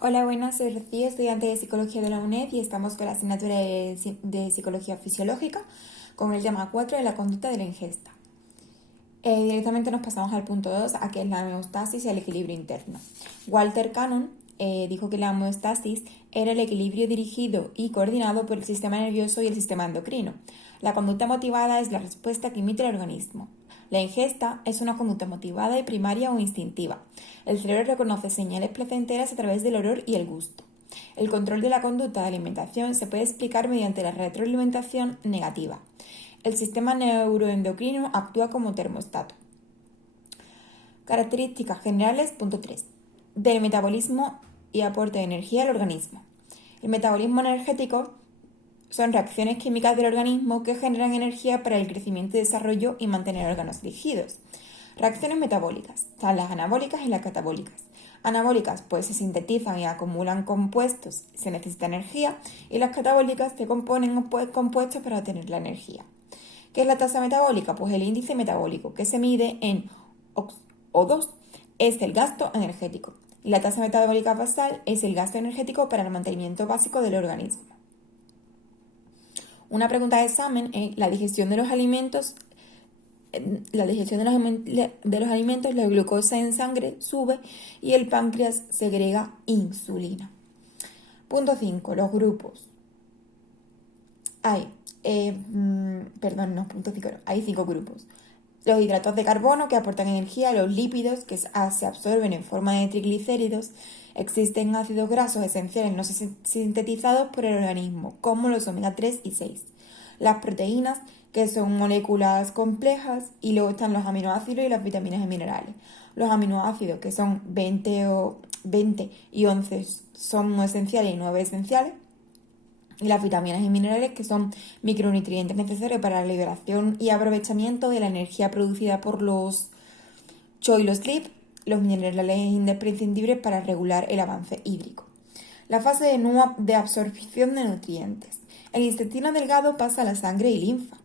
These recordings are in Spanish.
Hola, buenas, soy Rocío, estudiante de Psicología de la UNED y estamos con la asignatura de Psicología Fisiológica con el tema 4 de la conducta de la ingesta. Directamente nos pasamos al punto 2, a que es la homeostasis y el equilibrio interno. Walter Cannon dijo que la homeostasis era el equilibrio dirigido y coordinado por el sistema nervioso y el sistema endocrino. La conducta motivada es la respuesta que emite el organismo. La ingesta es una conducta motivada y primaria o instintiva. El cerebro reconoce señales placenteras a través del olor y el gusto. El control de la conducta de alimentación se puede explicar mediante la retroalimentación negativa. El sistema neuroendocrino actúa como termostato. Características generales, punto 3. Del metabolismo y aporte de energía al organismo. El metabolismo energético son reacciones químicas del organismo que generan energía para el crecimiento y desarrollo y mantener órganos rígidos. Reacciones metabólicas, están las anabólicas y las catabólicas. Anabólicas pues se sintetizan y acumulan compuestos, se necesita energía, y las catabólicas se componen compuestos para obtener la energía. ¿Qué es la tasa metabólica? Pues el índice metabólico, que se mide en O2, es el gasto energético. Y la tasa metabólica basal es el gasto energético para el mantenimiento básico del organismo. Una pregunta de examen es la digestión de los alimentos. La glucosa en sangre sube y el páncreas segrega insulina. Punto 5. Los grupos. Hay 5 grupos. Los hidratos de carbono, que aportan energía, los lípidos, que se absorben en forma de triglicéridos. Existen ácidos grasos esenciales no sintetizados por el organismo, como los omega 3 y 6. Las proteínas, que son moléculas complejas, y luego están los aminoácidos y las vitaminas y minerales. Los aminoácidos, que son 20 y 11, son no esenciales y 9 esenciales. Y las vitaminas y minerales, que son micronutrientes necesarios para la liberación y aprovechamiento de la energía producida por los CHO y los LIP, los minerales imprescindibles para regular el avance hídrico. La fase de absorción de nutrientes. El intestino delgado pasa a la sangre y linfa.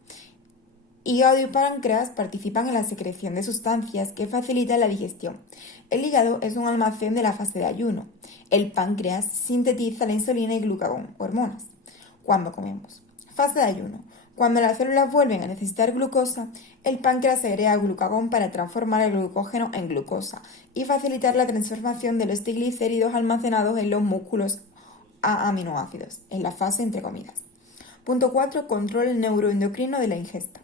Hígado y páncreas participan en la secreción de sustancias que facilitan la digestión. El hígado es un almacén de la fase de ayuno. El páncreas sintetiza la insulina y glucagón, hormonas, cuando comemos. Fase de ayuno. Cuando las células vuelven a necesitar glucosa, el páncreas segrega glucagón para transformar el glucógeno en glucosa y facilitar la transformación de los triglicéridos almacenados en los músculos a aminoácidos, en la fase entre comidas. Punto 4. Control neuroendocrino de la ingesta.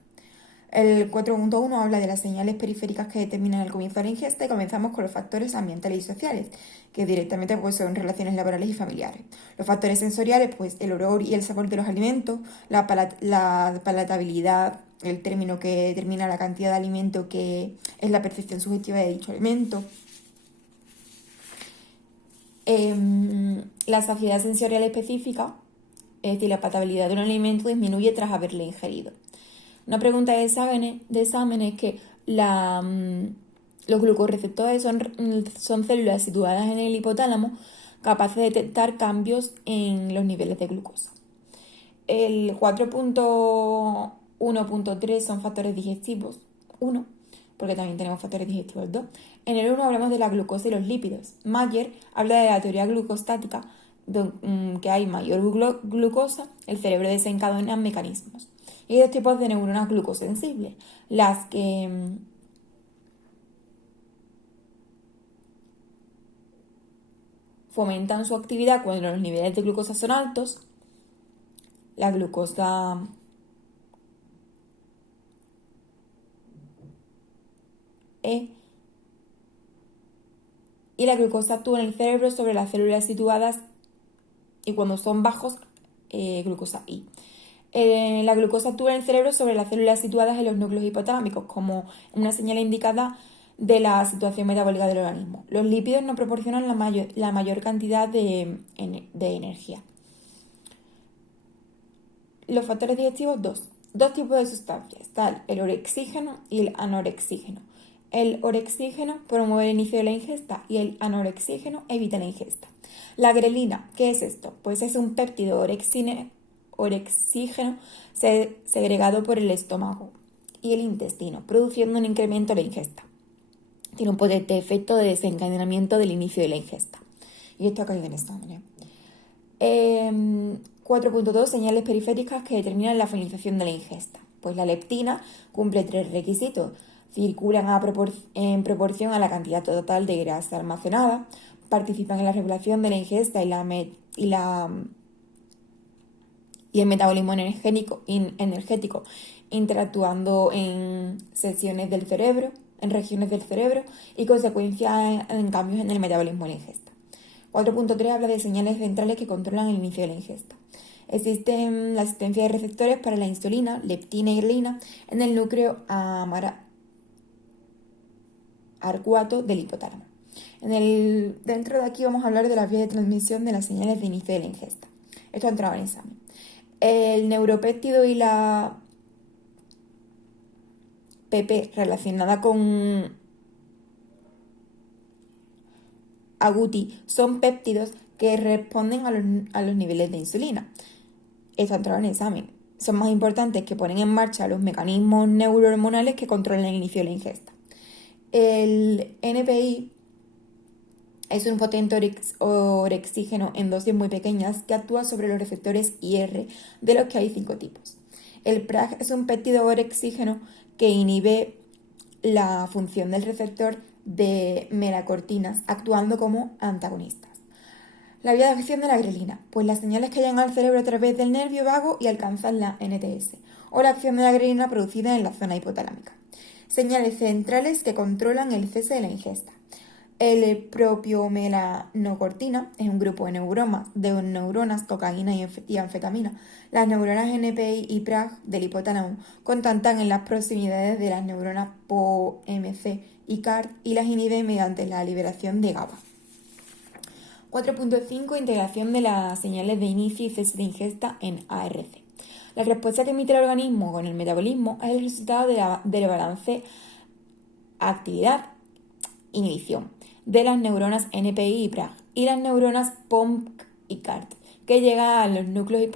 El 4.1 habla de las señales periféricas que determinan el comienzo de la ingesta, y comenzamos con los factores ambientales y sociales, que directamente pues, son relaciones laborales y familiares. Los factores sensoriales, pues el olor y el sabor de los alimentos, la palatabilidad, el término que determina la cantidad de alimento que es la percepción subjetiva de dicho alimento. La saciedad sensorial específica, es decir, la palatabilidad de un alimento disminuye tras haberle ingerido. Una pregunta de examen es que los glucorreceptores son células situadas en el hipotálamo capaces de detectar cambios en los niveles de glucosa. El 4.1.3 son factores digestivos 1, porque también tenemos factores digestivos 2. En el 1 hablamos de la glucosa y los lípidos. Mayer habla de la teoría glucostática, que hay mayor glucosa, el cerebro desencadena mecanismos. Y hay dos tipos de neuronas glucosensibles, las que fomentan su actividad cuando los niveles de glucosa son altos, la glucosa E, y la glucosa actúa en el cerebro sobre las células situadas, y cuando son bajos, glucosa I. La glucosa actúa en el cerebro sobre las células situadas en los núcleos hipotalámicos como una señal indicada de la situación metabólica del organismo. Los lípidos nos proporcionan la mayor cantidad de energía. Los factores digestivos, dos tipos de sustancias. Está el orexígeno y el anorexígeno. El orexígeno promueve el inicio de la ingesta y el anorexígeno evita la ingesta. La grelina, ¿qué es esto? Pues es un péptido orexígeno segregado por el estómago y el intestino, produciendo un incremento de la ingesta. Tiene un potente efecto de desencadenamiento del inicio de la ingesta. y esto ha caído en exámenes. 4.2 señales periféricas que determinan la finalización de la ingesta. Pues la leptina cumple 3 requisitos. Circulan en proporción a la cantidad total de grasa almacenada, participan en la regulación de la ingesta y el metabolismo energético, interactuando en regiones del cerebro y consecuencia en cambios en el metabolismo de la ingesta. 4.3 habla de señales centrales que controlan el inicio de la ingesta. Existen la existencia de receptores para la insulina, leptina y grelina en el núcleo arcuato del hipotálamo. Dentro de aquí vamos a hablar de las vías de transmisión de las señales de inicio de la ingesta. Esto ha entrado en examen. El neuropéptido y la PP relacionada con agouti son péptidos que responden a los niveles de insulina. Esto ha entrado en examen. Son más importantes que ponen en marcha los mecanismos neurohormonales que controlan el inicio de la ingesta. El NPI es un potente orexígeno en dosis muy pequeñas que actúa sobre los receptores IR, de los que hay 5 tipos. El PRAG es un péptido orexígeno que inhibe la función del receptor de melacortinas, actuando como antagonistas. La vía de acción de la grelina, pues las señales que llegan al cerebro a través del nervio vago y alcanzan la NTS, o la acción de la grelina producida en la zona hipotalámica. Señales centrales que controlan el cese de la ingesta. El propiomelanocortina es un grupo de neuronas, cocaína y anfetamina. Las neuronas NPI y PRAG del hipotálamo contactan en las proximidades de las neuronas POMC y CART y las inhiben mediante la liberación de GABA. 4.5 Integración de las señales de inicio y cese de ingesta en ARC. La respuesta que emite el organismo con el metabolismo es el resultado del balance actividad-inhibición de las neuronas NPI y PRAG y las neuronas POMC y CART, que llegan a los núcleos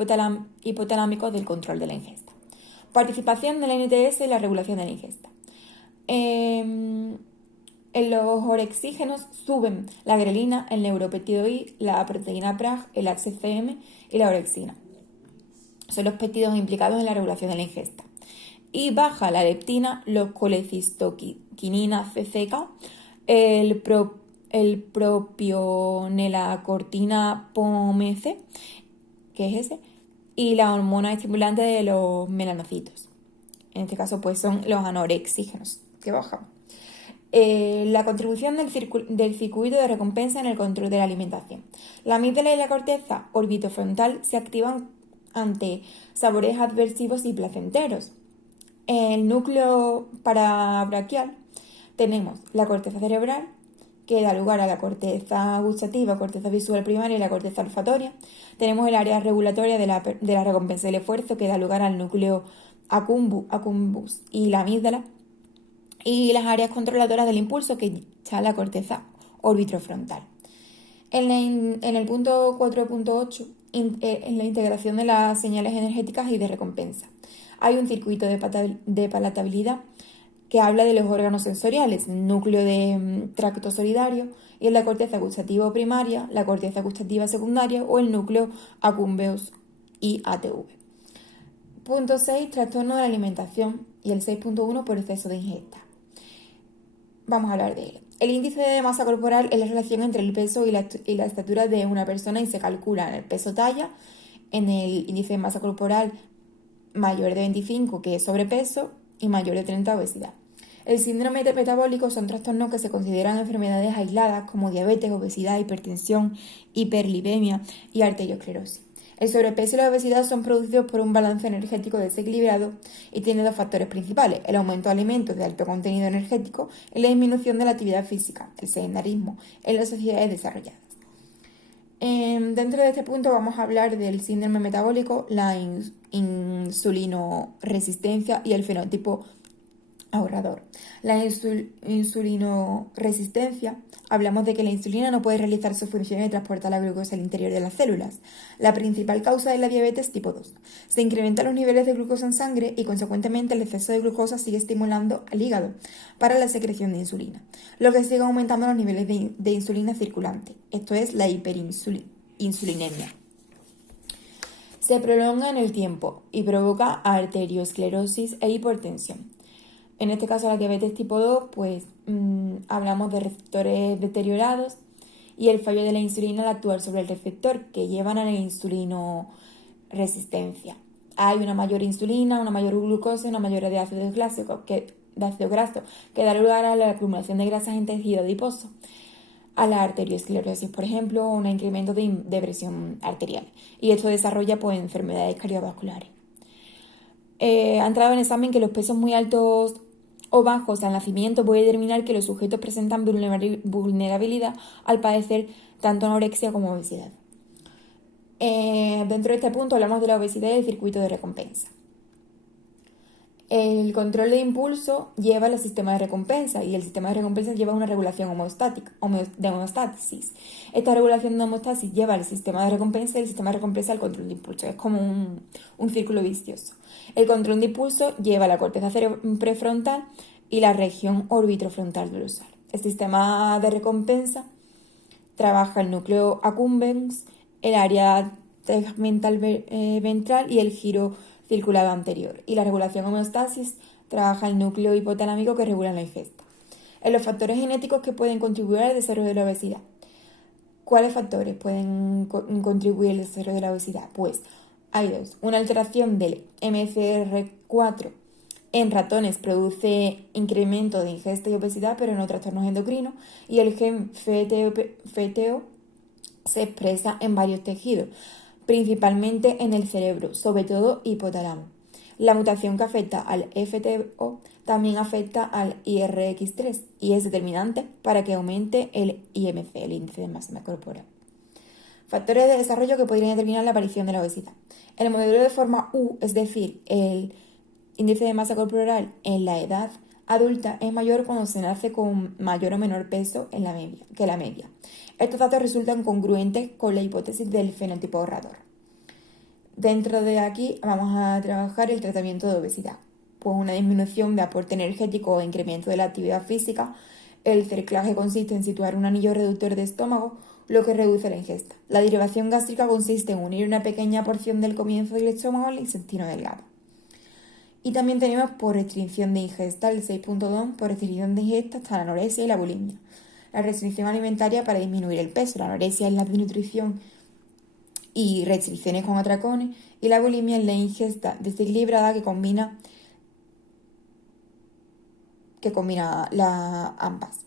hipotalámicos del control de la ingesta. Participación de la NTS en la regulación de la ingesta. En los orexígenos suben la grelina, el neuropéptido I, la proteína PRAG, el HCM y la orexina. Son los péptidos implicados en la regulación de la ingesta. Y baja la leptina, los colecistoquinina CCK, el propionelacortina POMC, que es ese, y la hormona estimulante de los melanocitos. En este caso, pues son los anorexígenos que bajan. La contribución del circuito de recompensa en el control de la alimentación. La amígdala y la corteza orbitofrontal se activan ante sabores adversivos y placenteros. En el núcleo parabraquial tenemos la corteza cerebral, que da lugar a la corteza gustativa, corteza visual primaria y la corteza olfatoria. Tenemos el área regulatoria de la recompensa del esfuerzo, que da lugar al núcleo accumbens y la amígdala. Y las áreas controladoras del impulso, que está la corteza orbitofrontal. En el punto 4.8, en la integración de las señales energéticas y de recompensa, hay un circuito de palatabilidad que habla de los órganos sensoriales, el núcleo de tracto solidario y en la corteza gustativa primaria, la corteza gustativa secundaria o el núcleo accumbens y ATV. Punto 6, trastorno de la alimentación, y el 6.1, por exceso de ingesta. Vamos a hablar de él. El índice de masa corporal es la relación entre el peso y la estatura de una persona y se calcula en el peso talla, en el índice de masa corporal mayor de 25, que es sobrepeso, y mayor de 30, obesidad. El síndrome metabólico son trastornos que se consideran enfermedades aisladas como diabetes, obesidad, hipertensión, hiperlipemia y arteriosclerosis. El sobrepeso y la obesidad son producidos por un balance energético desequilibrado y tiene 2 factores principales: el aumento de alimentos de alto contenido energético y la disminución de la actividad física, el sedentarismo, en las sociedades desarrolladas. Dentro de este punto vamos a hablar del síndrome metabólico, la insulinoresistencia y el fenotipo ahorrador. La insulinoresistencia. Hablamos de que la insulina no puede realizar sus funciones de transportar la glucosa al interior de las células. La principal causa de la diabetes tipo 2. Se incrementan los niveles de glucosa en sangre y consecuentemente el exceso de glucosa sigue estimulando al hígado para la secreción de insulina, lo que sigue aumentando los niveles de insulina circulante. Esto es la hiperinsulinemia. Se prolonga en el tiempo y provoca arteriosclerosis e hipertensión. En este caso, la diabetes tipo 2, pues hablamos de receptores deteriorados y el fallo de la insulina al actuar sobre el receptor, que llevan a la insulinoresistencia. Hay una mayor insulina, una mayor glucosa y una mayor de ácido graso que da lugar a la acumulación de grasas en tejido adiposo, a la arteriosclerosis, por ejemplo, o un incremento de presión arterial. Y esto desarrolla pues, enfermedades cardiovasculares. Ha entrado en examen que los pesos muy altos o bajos al nacimiento puede determinar que los sujetos presentan vulnerabilidad al padecer tanto anorexia como obesidad. Dentro de este punto hablamos de la obesidad y el circuito de recompensa. El control de impulso lleva al sistema de recompensa y el sistema de recompensa lleva a una regulación de homeostasis. Esta regulación de homeostasis lleva al sistema de recompensa y el sistema de recompensa al control de impulso. Es como un círculo vicioso. El control de impulso lleva a la corteza prefrontal y la región orbitrofrontal dorsal. El sistema de recompensa trabaja el núcleo accumbens, el área tegmental ventral y el giro circulado anterior. Y la regulación homeostasis trabaja el núcleo hipotalámico que regula la ingesta. En los factores genéticos que pueden contribuir al desarrollo de la obesidad. ¿Cuáles factores pueden contribuir al desarrollo de la obesidad? Pues hay dos. Una alteración del MCR4 en ratones produce incremento de ingesta y obesidad, pero no trastornos endocrinos. Y el gen FTO se expresa en varios tejidos, principalmente en el cerebro, sobre todo hipotálamo. La mutación que afecta al FTO también afecta al IRX3 y es determinante para que aumente el IMC, el índice de masa corporal. Factores de desarrollo que podrían determinar la aparición de la obesidad. El modelo de forma U, es decir, el índice de masa corporal en la edad adulta, es mayor cuando se nace con mayor o menor peso que la media. Estos datos resultan congruentes con la hipótesis del fenotipo ahorrador. Dentro de aquí vamos a trabajar el tratamiento de obesidad. Pues una disminución de aporte energético o incremento de la actividad física. El cerclaje consiste en situar un anillo reductor de estómago, lo que reduce la ingesta. La derivación gástrica consiste en unir una pequeña porción del comienzo del estómago al intestino delgado. Y también tenemos por restricción de ingesta, el 6.2, por restricción de ingesta está la anorexia y la bulimia. La restricción alimentaria para disminuir el peso. La anorexia es la desnutrición y restricciones con atracones, y la bulimia es la ingesta desequilibrada que combina ambas.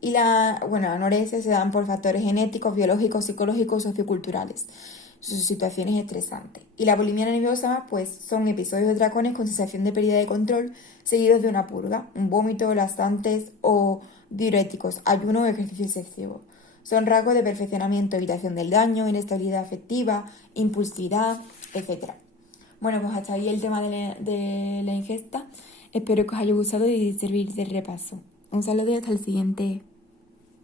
Y la anorexia se dan por factores genéticos, biológicos, psicológicos, socioculturales, sus situaciones estresantes. Y la bulimia nerviosa, pues son episodios de atracones con sensación de pérdida de control, seguidos de una purga, un vómito, laxantes o diuréticos, ayuno o ejercicio excesivo. Son rasgos de perfeccionamiento, evitación del daño, inestabilidad afectiva, impulsividad, etc. Bueno, pues hasta ahí el tema de la ingesta. Espero que os haya gustado y servir de repaso. Un saludo y hasta el siguiente